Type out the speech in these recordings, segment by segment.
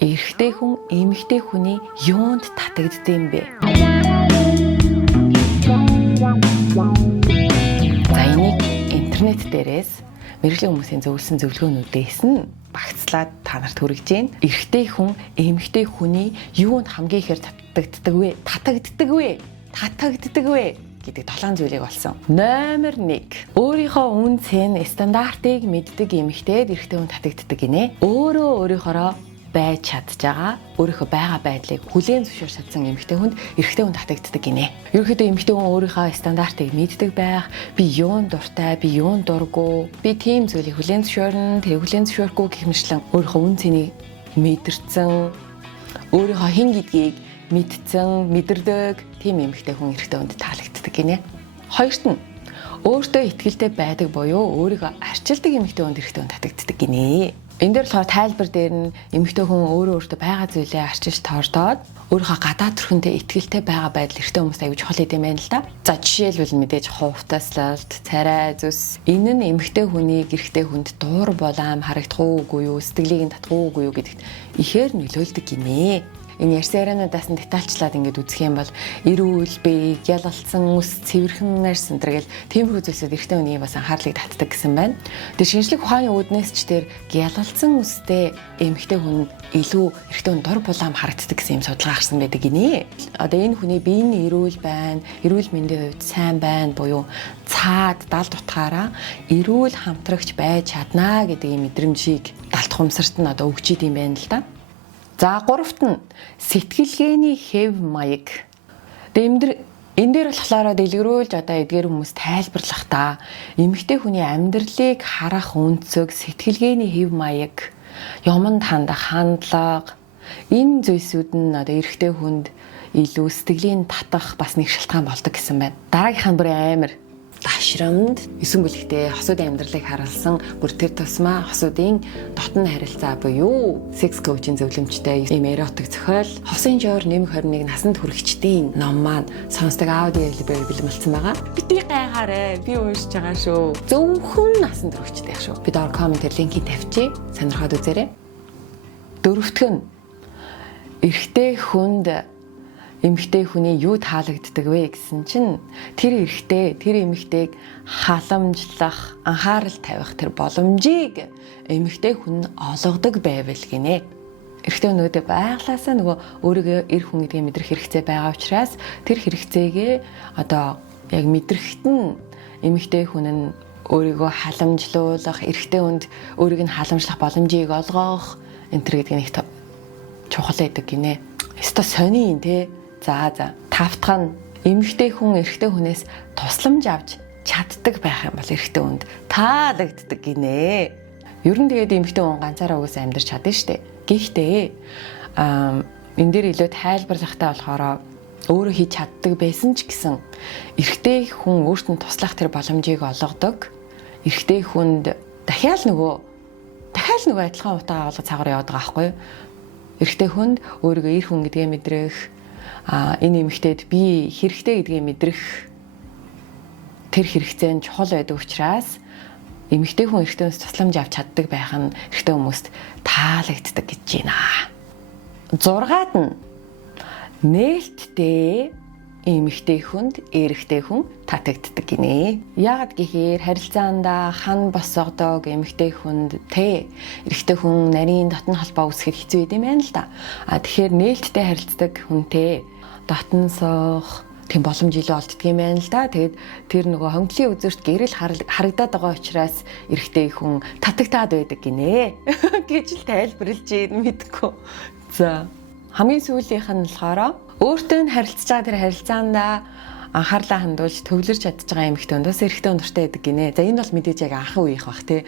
Эрэгтэй хүн эмэгтэй хүний юунд татагддсан бэ? За энийг интернет дээрээс мэргэжлийн хүмүүсийн зөвлөсөн зөвлөгөөнүүдээс нь багцлаад та нарт хүргэж байна. Эрэгтэй хүн эмэгтэй хүний юунд хамгийн ихээр татагддаг вэ гэдэг 7 зүйлийг олсон. Номер 1. Өөрийнхөө үн цэн стандартыг мэддэг эмэгтэйд эрэгтэй хүн татагддаг гинэ. Өөрийнхөөроо байж чадж байгаа, өөрийнхөө байгаа байдлыг хүлээн зөвшөөрч чадсан эмэгтэй хүнд эрэгтэй хүн татагддаг гинэ. Ерөнхийдөө эмэгтэй хүн өөрийнхөө стандартыг мэддэг байх, би юунд дуртай, би юунд дургүй, би тийм зүйлийг хүлээн зөвшөөрнө, тэр хүлээн зөвшөөрөхгүй гэх мэтлэн өөрийнхөө үн цэнийг мэдэрсэн, өөрийнхөө хэн гэдгийг мэдсэн, мэдэрдэг тийм эмэгтэй хүн эрэгтэй хүнд таалагддаг гинэ. Хоёрт нь өөртөө итгэлтэй байдаг буюу өөрийгөө арчилдаг эмэгтэй хүнд эрэгтэй хүн татагддаг гинэ. Энэ дээр болохоор тайлбар дээр нь эмэгтэй хүн өөртөө байгаа зүйлээ арчилж тоордоод өөрийнхөө гадаад төрхөндөө итгэлтэй байгаа байдал эрэгтэй хүмүүст аягүй чухал юм байна л да. За жишээлбэл мэдээж хувцаслалт, царай зүс. Энэ нь эмэгтэй хүнийг эрэгтэй хүнд дуур булаам харагдах уугүй юу, сэтгэлийг нь татах уугүй юу гэдэгт ихээр нөлөөлдөг гинэ. Энэ ярьсан яриануудаас нь детальчлаад ингээд үзэх юм бол эрүүл бие, гялалцсан үс, цэвэрхэн арьс энэ гэл тиймэрхүү зүйлсүүд эрэгтэй хүний бас анхаарлыг татдаг гэсэн байна. Тэр шинжлэх ухааны үүднээс ч тэр гялалцсан үстэй эмэгтэй хүн илүү эрэгтэй хүн дор булаам харагддаг гэсэн юм судалгаа гарсан байдаг гинэ. Одоо энэ хүний бие нь эрүүл байна, эрүүл мэндийн хувьд сайн байна буюу цаад далд утгаараа эрүүл хамтрагч байж чаднаа гэдэг юм мэдрэмжийг далд хумсарт нь одоо өгч идэм байна л да. За гуравт нь сэтгэлгээний хэв маяг. Энэ дээр болохоор дэлгэрүүлж одоо эдгээр хүмүүс тайлбарлах та эмэгтэй хүний амьдралыг харах өнцөг, сэтгэлгээний хэв маяг, юмд хандах хандлага энэ зүйлсүүд нь одоо эрэгтэй хүнд илүү сэтгэлийн татах бас нэг шалтгаан болдог гэсэн байна. Дараагийнх нь бүр амар дашрамд 9 бүлэгтээ хосуудын амьдралыг харуулсан бүр тэр тусмаа хосуудын дотн харилцаа буюу секс коучинг зөвлөмжтэй ийм эротик зохиол хосын жоор нэмэх 21 насанд хүрэхчдийн ном маань сонсдог аудио бэлэмэлсэн байгаа. Бити гайхаарэ би уншиж байгаа шүү. Зөвхөн насанд хүрэхчтэй байх шүү. Бид комментээр линкийг тавьчих. Сонирхоод үзээрэй. Дөрөвтгөн эрэгтэй хүнд эмэгтэй хүний юу таалагддаг вэ гэсэн чинь тэр эмэгтэйг халамжлах, анхаарал тавих тэр боломжийг эмэгтэй хүн олгодог байвал гинэ. Эрэгтэй хүнүүд байглаасаа нөгөө өөрийгөө эр хүн гэдгийг мэдрэх хэрэгцээ байгаа учраас тэр хэрэгцээгээ одоо яг мэдрэхэд нь эмэгтэй хүн нь өөрийгөө халамжлуулах, эрэгтэй хүнд өөрийг нь халамжлах боломжийг олгох энэ төр гэдэг нэг чухал байдаг гинэ. Өстой сони юм те. За тавтах нь эмэгтэй хүн эрэгтэй хүнээс тусламж авч чаддаг байх юм бол эрэгтэй хүнд таалагддаг гинэ. Ер нь тэгээд эмэгтэй хүн ганцаараа угаасаа амьдарч чадна штэ. Гэхдээ энэ дээр илүү тайлбарлахтай болохоор өөрөө хийж чаддаг байсан ч гэсэн эрэгтэй хүн өөртөө туслах тэр боломжийг олгодог. Эрэгтэй хүнд дахиад нөгөө адилхан утгаа олгож цагаар яваад байгаа байхгүй юу? Эрэгтэй хүнд өөрийгөө эр хүн гэдгээ мэдрэх энэ эмэгтэйд би хэрэгтэй гэдгийг мэдрэх тэр хэрэгцээ нь чухал байдаг учраас эмэгтэй хүн эрэгтэй хүнээс тусламж авч чаддаг байх нь эрэгтэй хүмүүст таалагддаг гэж байна. 6-аад нь нээлттэй эмэгтэй хүнд эрэгтэй хүн татагддаг гинэ. Яагаад гэхээр харилцаандаа хан босгодог эмэгтэй хүнд эрэгтэй хүн нарийн дотн холбоо үүсгэх хэцүү юм байна л да. Тэгэхээр нээлттэй харилцдаг хүнтэй дотн суух тийм боломж илүү олддог юм байна л да. Тэгээд тэр нөгөө хонглын үзүүрт гэрэл харагдаад байгаа учраас эрэгтэй хүн татагтаад байдаг гинэ гэж л тайлбарлаж мэдгүй. За хамгийн сүүлийнх нь болохоор өөртөө харилцаж байгаа тэр харилцаандаа анхаарлаа хандуулж төвлөрч чадж байгаа эмэгтэй хүнд бас эрэгтэй хүн дуртай байдаг гинэ. За энэ бол мэдээж яг анхан үеийнх бах тий.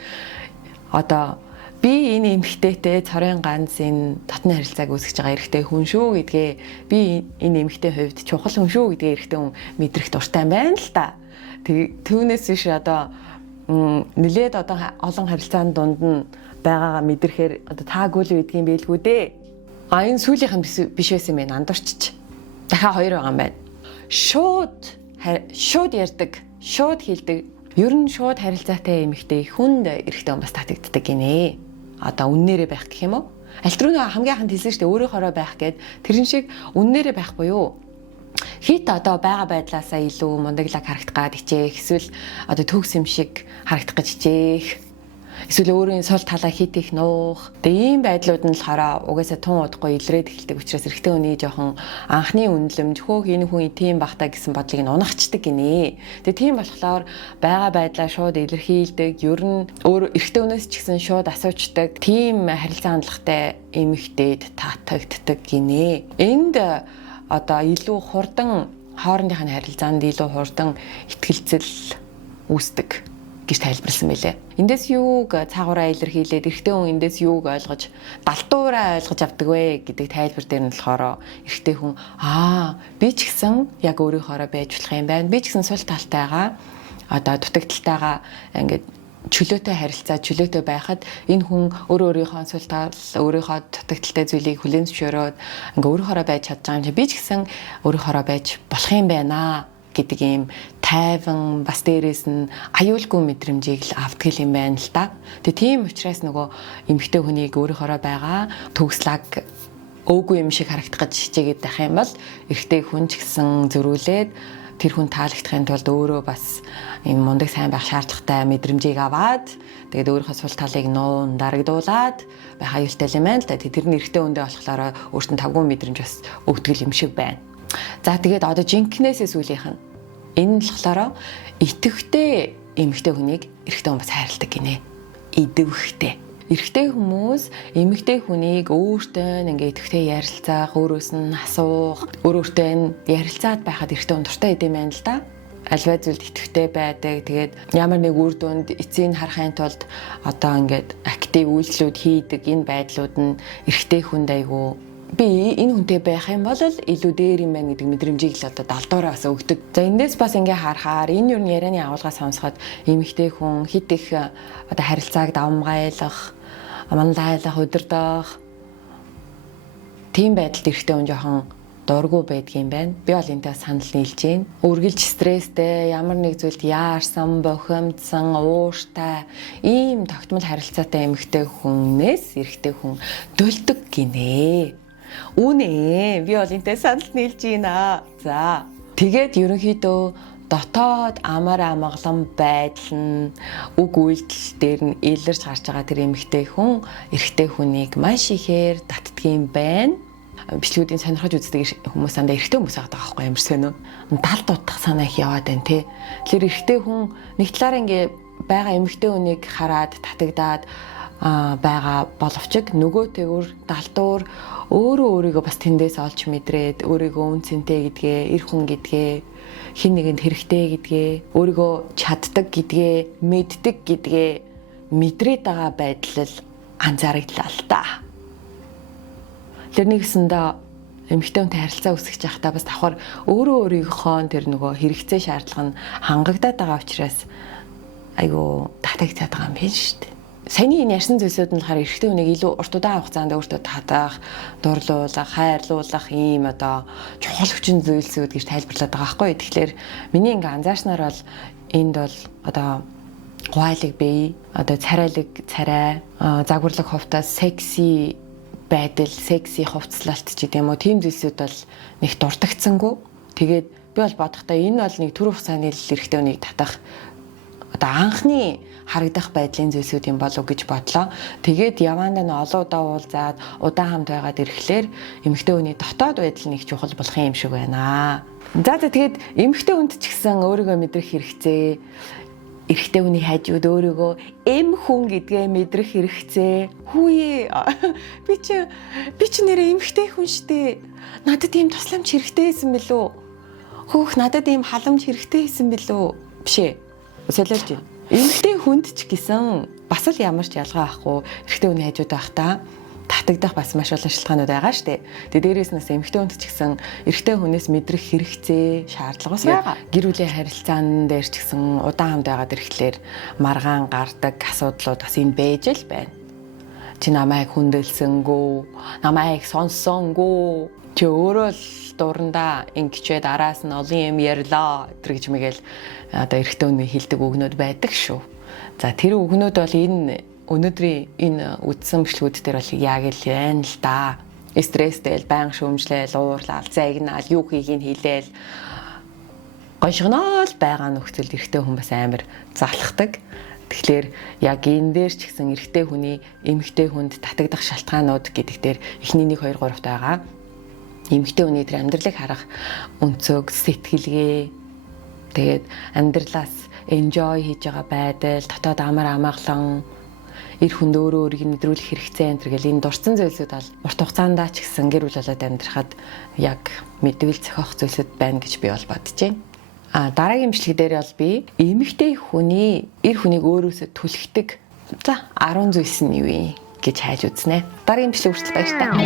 Одоо би энэ эмэгтэйтэй цорын ганц энэ дотны харилцааг үүсгэж байгаа эрэгтэй хүн шүү гэдгээ би энэ эмэгтэй хувьд чухал хүн шүү гэдгээ эрэгтэй хүн мэдрэх дуртай байна л да. Түүнээс биш одоо нэлээд одоо олон харилцаанд дунд нь байгаагаа мэдрэхээр одоо таагүй л байдгийн байлгүй дээ. Энэ сүүлийнх нь биш байсан юм байна. Андуурчиж. Дахиад 2 байгаа юм байна. Шууд ярьдаг, шууд хэлдэг. Ер нь шууд харилцаатай эмэгтэй хүнд эрэгтэй хүн бас татагддаг гинэ. Одоо үннээрээ байх гэх юм уу? Аль руу хамгийн анхнд хэлсэн шүү дээ өөрийнхоороо байх гэд тэрэн шиг үннээрээ байх буюу хит одоо байгаа байдлаасаа илүү мундаглаг харагдах гад хичээх эсвэл одоо төгс юм шиг харагдах гэж хичээх эсвэл өөрийн сул талаа хит их нуух. Тэгээ ийм байдлууд нь болохоор угаасаа тун удахгүй илрээд эхэлдэг учраас эрэгтэй хүний жоохон анхны үнэлэмж хөөх энэ хүн тийм бахта гэсэн бодлыг нь унахчдаг гинэ. Тэгээ тийм болохоор байгаа байдлаа шууд илэрхийлдэг. Ер нь өөр эрэгтэй хүнээс ч гэсэн шууд асуучдаг. Тийм харилцаа хандлагатай эмэгтэйд таатагддаг гинэ. Энд одоо илүү хурдан хоорондынх нь харилцаанд илүү хурдан итгэлцэл үүсдэг гэж тайлбарласан байлээ. Эндээс юуг цаагаараа илэрхийлээд эрэгтэй хүн эндээс юуг ойлгож далтуураа ойлгож авдаг вэ гэдэг тайлбар дээр нь болохоор эрэгтэй хүн би ч гэсэн яг өөрийнхоороо байж болох юм байна. Би ч гэсэн сул талтайгаа одоо дутагдaltaйгаа ингээд чөлөөтэй харилцаа чөлөөтэй байхад энэ хүн өөрийнхөө сул тал өөрийнхөө дутагдaltaй зүйлийг хүлээн зөвшөөрөөд ингээ өөрийнхоороо байж чадж байгаа юм чи би ч гэсэн өөрийнхоороо байж болох юм байна гэдэг ийм тайван бас дээрээс нь аюулгүй мэдрэмжийг л авдаг юм байна л та. Тэгээ тийм учраас нөгөө эмэгтэй хүнийг өөрийнхоороо байгаа төгслаг өөгүй юм шиг харагдах гэж хичээгээд байх юм бол эрэгтэй хүн ч гэсэн зөрүүлээд тэр хүн таалагдахын тулд өөрөө бас ийм мундаг сайн байх шаардлагатай мэдрэмжийг аваад тэгээд өөрийнхөө сул талыг нуун дарагдуулаад байх аюултай юм байна л да. Тэр нь эрэгтэй хүндээ болохоор өөртөө тавгүй мэдрэмж бас өгдөг юм шиг байна. За тэгээд одоо жинкнээсээ сүүлийнх нь энэ нь болохоор идэвхтэй эмэгтэй хүнийг эрэгтэй хүн бас хайрладаг гинэ. Идэвхтэй. Эрэгтэй хүмүүс эмэгтэй хүнийг өөртөө ингээ идэвхтэй ярилцах, өөрөөс нь асуух, өөрөөтэй ярилцаад байхад эрэгтэй хүн дуртай идэм байна л да. Альва зүйлд идэвхтэй байдаг. Тэгээд ямар нэг үр дүнд эцсийг харахын тулд одоо ингээд актив үйлчлүүд хийдэг энэ байдлууд нь эрэгтэй хүнд айгу би энэ хүнтэй байх юм бол илүү дээр юм байна гэдэг мэдрэмжийг л одоо далдуураа бас өгдөг. За эндээс бас ингээ харахаар энэ юу н ярианы агуулгаас сонсоход эмэгтэй хүн хит их одоо харилцааг давмгайлах, амандайлах, удирдах тийм байдалд эрэгтэй хүн жоохон дургүй байдаг юм байна. Би бол энэтэй санал нийлж байна. Үргэлж стресстэй, ямар нэг зүйлд яарсан, бохимдсан, ууштай ийм тогтмол харилцаатай эмэгтэй хүнээс эрэгтэй хүн дөлдөг гинэ. Үнэ би бол энэтэй санал нийлж байна. За тэгээд ерөнхийдөө дотоод амар амгалан байдал нь үг үйлдэл дээр нь илэрч гарч байгаа тэр эмэгтэй хүн эрэгтэй хүнийг маш ихээр татдгийм байна. Бичлэгүүдийн сонирхож үздэг хүмүүс андаа эрэгтэй хүмүүс байгаа байхгүй ямар сонио. Далд дутах санаа их яваад байна те. Тэгэхээр эрэгтэй хүн нэг талаараа ингээ байгаа эмэгтэй хүнийг хараад татагдаад байгаа боловч нөгөөтэйгүр далдуур өөрөө өөрийгөө бас тэндээс олж мэдрээд өөрийгөө үнцэнтэй гэдгээ, эр хүн гэдгээ, хин нэгэнд хэрэгтэй гэдгээ, өөрийгөө чаддаг гэдгээ, мэддэг гэдгээ мэдрээд байгаа байдал анзаарагдлаа л та. Тэр нэгсэндээ эмэгтэй хүнтэй харилцаа үүсгэж байхдаа бас давхар өөрөө өөрийнхөө тэр нөгөө хэрэгцээ шаардлага нь хангагдаад байгаа учраас айгу татагдаад байгаа юм байна шүү дээ. Саяны энэ ярьсан зүйлсүүд нь болохоор эрэгтэй хүнийг илүү урт удаан хугацаанд өөртөө татах, дурлуулах, хайрлуулах ийм одоо чухал хүчин зүйлсүүд гэж тайлбарлаад байгаа байхгүй. Тэгэхээр миний ингээ анзаарснаар бол энд бол одоо гуайлаг бие, одоо царайлаг царай, загварлаг хувцас, секси байдал, секси хувцлалт ч гэдэм үү тийм зүйлсүүд бол нэг дуртагцсангүй. Тэгээд би бол бодохдоо энэ бол нэг түрүү хугацааны эрэгтэй хүнийг татах одоо анхны харагдах байдлын зүйлсүүд юм болов гэж бодлоо. Тэгээд явандаа нь олон удаа уулзаад удаан хамт байгаад ирэхлээр эмэгтэй хүний дотоод байдал нэг чухал болох юм шиг байна. За тэгээд эмэгтэй хүнд ч гэсэн өөрийгөө мэдрэх хэрэгцээ, эрэгтэй хүний хажууд өөрийгөө эм хүн гэдгээ мэдрэх хэрэгцээ. Хүүе би ч нэрээ эмэгтэй хүн штэ. Надад ийм тусламж хэрэгтэй байсан билүү? Хөөх надад ийм халамж хэрэгтэй байсан билүү? Биш ээ. Солиорч байна. Эмэгтэй хүнд ч гэсэн бас л ямар ч ялгаа байхгүй эрэгтэй хүний хажууд байхдаа татагдах бас маш олон шалтгаанууд байгаа штэ. Тэгээ дээрээс нь эмэгтэй хүнд ч гэсэн эрэгтэй хүнээс мэдрэх хэрэгцээ, шаардлага бас байгаа. Гэр бүлийн харилцаан дээр ч гэсэн удаан хамт байгаад ирэхлээр маргаан гардаг асуудлууд бас энэ байж л байна. Чи намайг хүндэлсэнгүү, намайг сонссонгүй, чи өөрөө л дурандаа ингэчээд араас нь олон юм ярьлаа тэр гэж мэгэл одоо эрэгтэй хүний хэлдэг үгнүүд байдаг шүү. За тэр үгнүүд бол энэ өнөөдрийн энэ үдсэн бичлэгүүд дээр бол яг л байна л да. Стресстэй, байнга шүүмжлээл, уурлал, загнаал, юу хийгийг хэлээл гоншгоноол байгаа нөхцөлд эрэгтэй хүн бас амар залхдаг. Тэгэхээр яг энэ дээр ч гэсэн эрэгтэй хүний эмэгтэй хүнд татагдах шалтгаанууд гэдэг дээр эхний 1 2 3 байгаа. Эмэгтэй хүний тэр амьдралыг харах өнцөг, сэтгэлгээ, тэгээд амьдралаас enjoy хийж байгаа байдал, дотоод амар амгалан, эр хүнд өөрөө өөрийг нэдрүүлэх хэрэгцээ энэ гэл энэ дурдсан зүйлсүүд бол урт хугацаанд ч гэсэн гэр бүл болоод амьдрахад яг мэдвэл зохиох зүйлсүүд байна гэж би бол бодож байна. Дараагийн бичлэг дээр бол би эмэгтэй хүний эр хүнийг өөрөөсөө түлхдэг 10 зүйлс нь юу вэ гэж хайж үзнэ. Дараагийн бичлэг хүртэл баярлалаа.